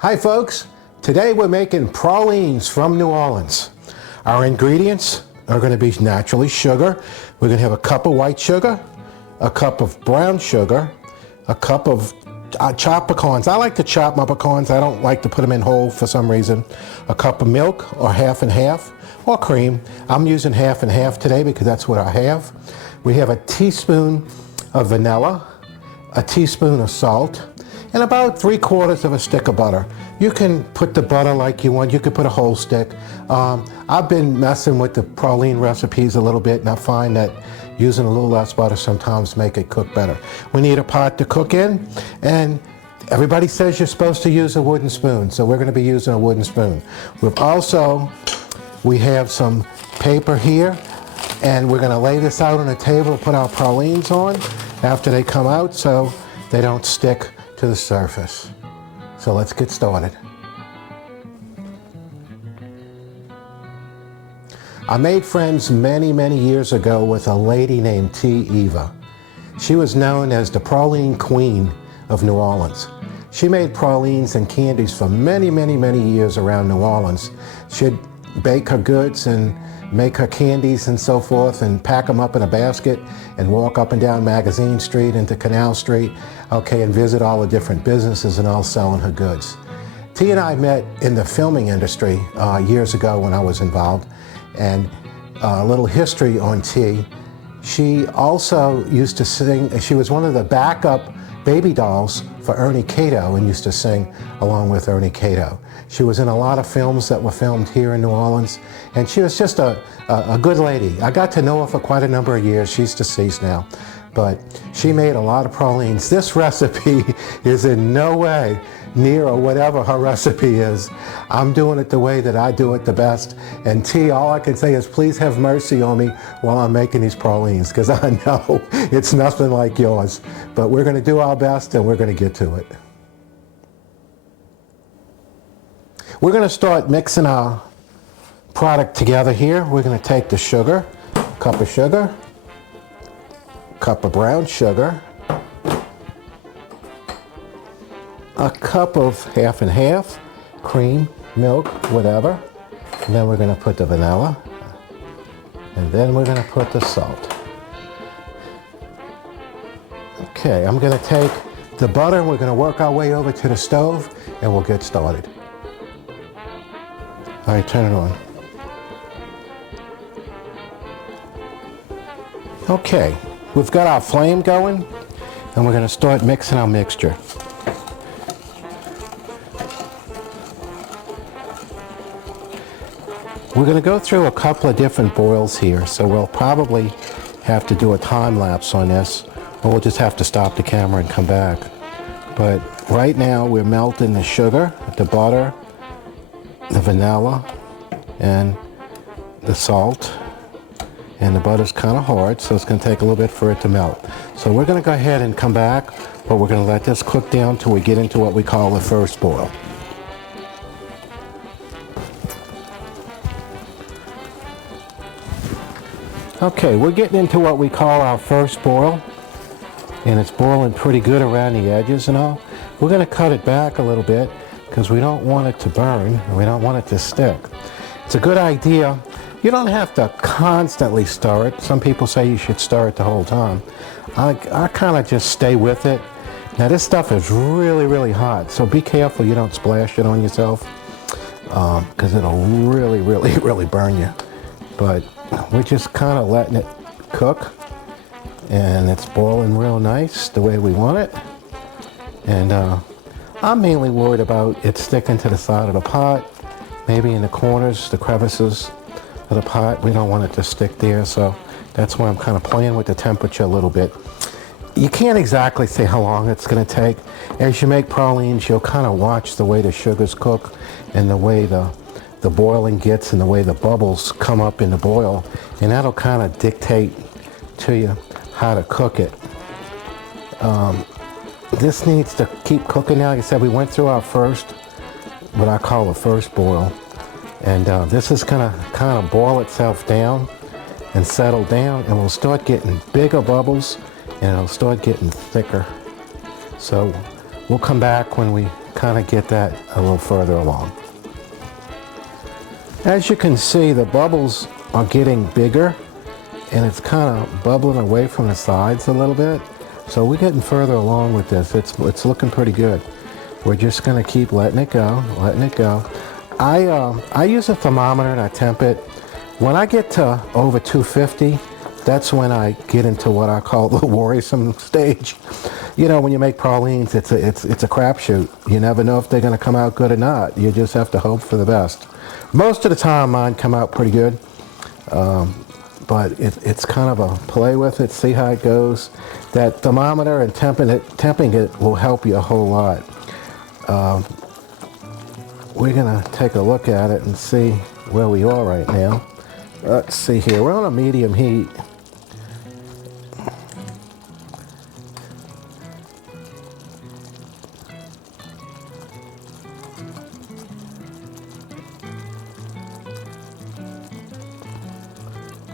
Hi folks, today we're making pralines from New Orleans. Our ingredients are going to be naturally sugar. We're going to have a cup of white sugar, a cup of brown sugar, a cup of chopped pecans. I like to chop my pecans. I don't like to put them in whole for some reason. A cup of milk or half and half, or cream. I'm using half and half today because that's what I have. We have a teaspoon of vanilla, a teaspoon of salt, and about 3/4 of a stick of butter. You can put the butter like you want. You could put a whole stick. I've been messing with the praline recipes a little bit, and I find that using a little less butter sometimes make it cook better. We need a pot to cook in, and everybody says you're supposed to use a wooden spoon, so we're going to be using a wooden spoon. We have some paper here, and we're going to lay this out on a table to put our pralines on after they come out so they don't stick to the surface. So let's get started. I made friends many years ago with a lady named T. Eva. She was known as the praline queen of New Orleans. She made pralines and candies for many years around New Orleans. She'd bake her goods and make her candies and so forth and pack them up in a basket and walk up and down Magazine Street into Canal Street, and visit all the different businesses and all selling her goods. T and I met in the filming industry years ago when I was involved, and a little history on T. She also used to sing. She was one of the backup baby dolls for Ernie Cato and used to sing along with Ernie Cato. She was in a lot of films that were filmed here in New Orleans, and she was just a good lady. I got to know her for quite a number of years. She's deceased now, but she made a lot of pralines. This recipe is in no way near or whatever her recipe is. I'm doing it the way that I do it the best. And T, all I can say is please have mercy on me while I'm making these pralines, because I know it's nothing like yours. But we're going to do our best and we're going to get to it. We're going to start mixing our product together here. We're going to take the sugar, cup of sugar, cup of brown sugar, a cup of half and half, cream, milk, whatever. And then we're going to put the vanilla. And then we're going to put the salt. Okay, I'm going to take the butter and we're going to work our way over to the stove and we'll get started. All right, turn it on. Okay, we've got our flame going and we're going to start mixing our mixture. We're going to go through a couple of different boils here, so we'll probably have to do a time lapse on this, or we'll just have to stop the camera and come back. But right now we're melting the sugar, the butter, the vanilla, and the salt. And the butter's kind of hard, so it's going to take a little bit for it to melt. So we're going to go ahead and come back, but we're going to let this cook down till we get into what we call the first boil. Okay, we're getting into what we call our first boil, and it's boiling pretty good around the edges and all. We're going to cut it back a little bit because we don't want it to burn, and we don't want it to stick. It's a good idea. You don't have to constantly stir it. Some people say you should stir it the whole time. I kind of just stay with it. Now this stuff is really hot, so be careful you don't splash it on yourself because it'll really burn you. But we're just kind of letting it cook, and it's boiling real nice the way we want it. And I'm mainly worried about it sticking to the side of the pot, maybe in the corners, the crevices of the pot. We don't want it to stick there, so that's why I'm kind of playing with the temperature a little bit. You can't exactly say how long it's going to take. As you make pralines, you'll kind of watch the way the sugars cook and the way the boiling gets and the way the bubbles come up in the boil, and that'll kind of dictate to you how to cook it. This needs to keep cooking now. Like I said, we went through our first, what I call the first boil, and this is gonna kind of boil itself down and settle down, and we'll start getting bigger bubbles and it'll start getting thicker. So we'll come back when we kind of get that a little further along. As you can see, the bubbles are getting bigger and it's kind of bubbling away from the sides a little bit. So we're getting further along with this. It's looking pretty good. We're just going to keep letting it go, letting it go. I use a thermometer and I temp it. When I get to over 250, that's when I get into what I call the worrisome stage. You know, when you make pralines, it's a crapshoot. You never know if they're going to come out good or not. You just have to hope for the best. Most of the time, mine come out pretty good, but it's kind of a play with it, see how it goes. That thermometer and temping it will help you a whole lot. We're going to take a look at it and see where we are right now. Let's see here. We're on a medium heat.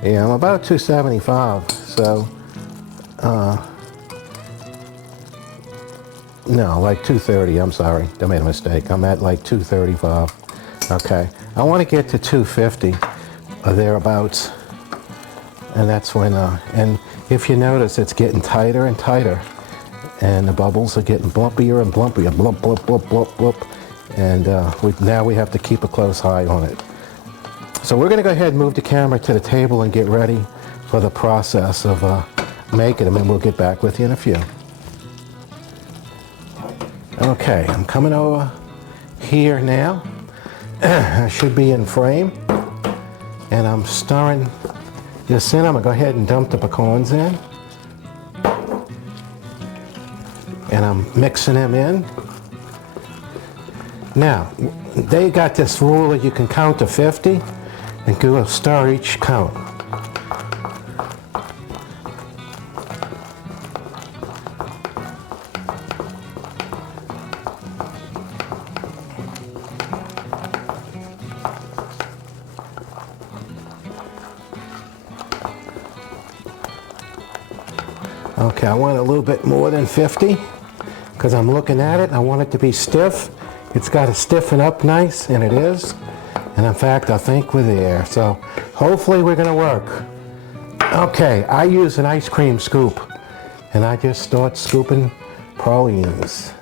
Yeah, I'm about 275, so, no, like 230, I'm sorry, I made a mistake. I'm at like 235, okay. I want to get to 250, or thereabouts, and that's when, and if you notice, it's getting tighter and tighter, and the bubbles are getting blumpier and blumpier, blump, blump, blump, blump, blump, and now we have to keep a close eye on it. So we're going to go ahead and move the camera to the table and get ready for the process of making them, and we'll get back with you in a few. Okay, I'm coming over here now. I should be in frame, and I'm stirring this in. I'm going to go ahead and dump the pecans in, and I'm mixing them in. Now, they got this rule that you can count to 50 and do a stir each count. Okay, I want a little bit more than 50 because I'm looking at it. I want it to be stiff. It's got to stiffen up nice, and it is. And in fact, I think we're there. So hopefully we're going to work. Okay, I use an ice cream scoop, and I just start scooping pralines.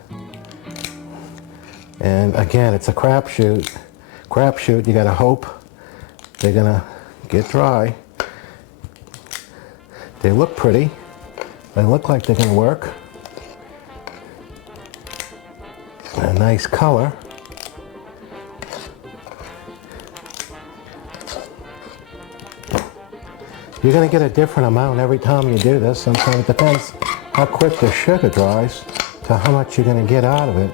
And again, it's a crapshoot. Crapshoot, you got to hope they're going to get dry. They look pretty. They look like they're going to work. A nice color. You're going to get a different amount every time you do this. Sometimes it depends how quick the sugar dries to how much you're going to get out of it.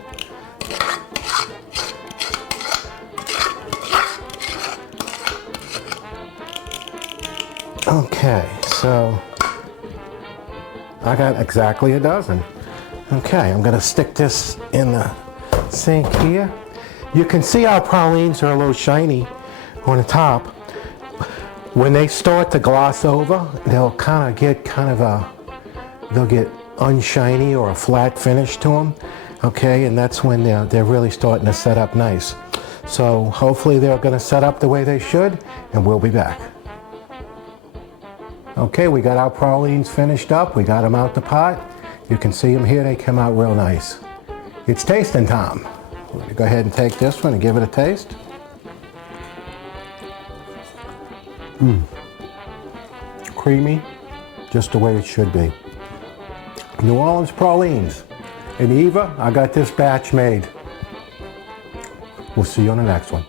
Okay, so I got exactly a dozen. Okay, I'm going to stick this in the sink here. You can see our pralines are a little shiny on the top. When they start to gloss over, they'll kind of get they'll get unshiny or a flat finish to them. Okay, and that's when they're really starting to set up nice. So hopefully they're going to set up the way they should, and we'll be back. Okay, we got our pralines finished up. We got them out the pot. You can see them here. They come out real nice. It's tasting time. We're going to go ahead and take this one and give it a taste. Creamy, just the way it should be. New Orleans pralines. And Eva, I got this batch made. We'll see you on the next one.